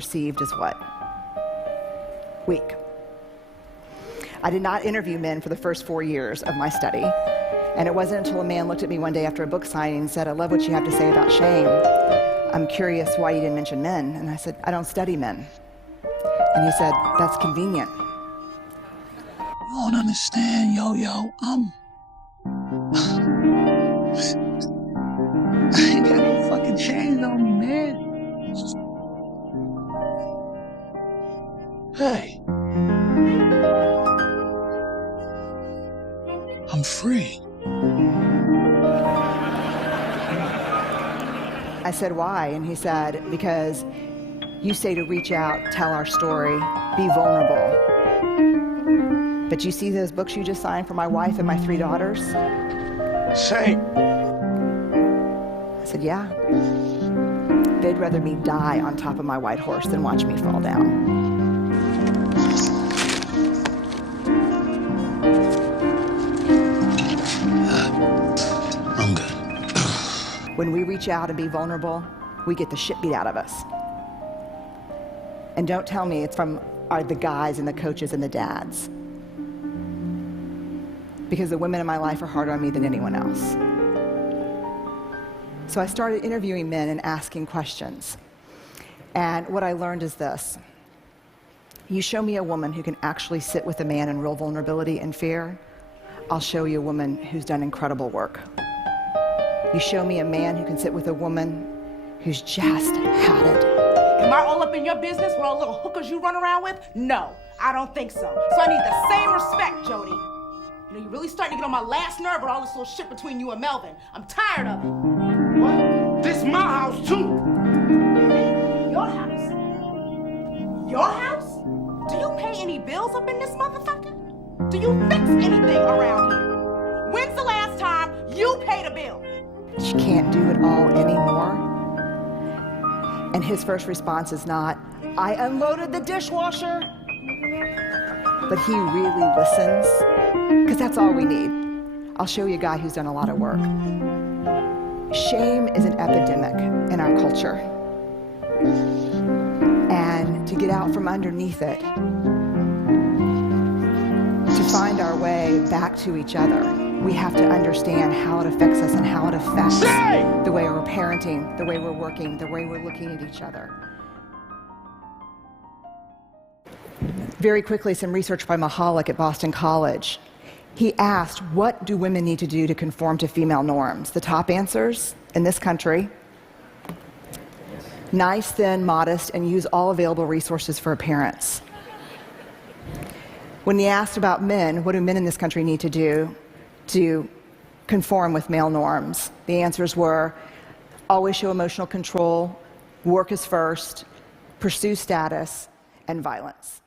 perceived as what? Weak. I did not interview men for the first 4 years of my study, and it wasn't until a man looked at me one day after a book signing and said, "I love what you have to say about shame. I'm curious why you didn't mention men." And I said, "I don't study men." And he said, "That's convenient." You don't understand, yo. I ain't got no fucking chains on me, man. Hey. I'm free. I said, "Why?" And he said, "Because you say to reach out, tell our story, be vulnerable. But you see those books you just signed for my wife and my 3 daughters?" Same. I said, "Yeah. They'd rather me die on top of my white horse than watch me fall down." I'm good. When we reach out and be vulnerable, we get the shit beat out of us. And don't tell me it's from the guys and the coaches and the dads. Because the women in my life are harder on me than anyone else. So I started interviewing men and asking questions. And what I learned is this. You show me a woman who can actually sit with a man in real vulnerability and fear, I'll show you a woman who's done incredible work. You show me a man who can sit with a woman who's just had it. Am I all up in your business with all the little hookers you run around with? No, I don't think so. So I need the same respect, Jody. You know, you're really starting to get on my last nerve with all this little shit between you and Melvin. I'm tired of it. What? This my house, too. Your house? Your house? Do you pay any bills up in this motherfucker? Do you fix anything around here? When's the last time you paid a bill? She can't do it all anymore. And his first response is not, "I unloaded the dishwasher." But he really listens, because that's all we need. I'll show you a guy who's done a lot of work. Shame is an epidemic in our culture. And to get out from underneath it, to find our way back to each other, we have to understand how it affects us and how it affects the way we're parenting, the way we're working, the way we're looking at each other. Very quickly, some research by Mahalik at Boston College. He asked, what do women need to do to conform to female norms? The top answers in this country: nice, thin, modest, and use all available resources for appearance. When he asked about men, what do men in this country need to do to conform with male norms? The answers were: always show emotional control, work is first, pursue status, and violence.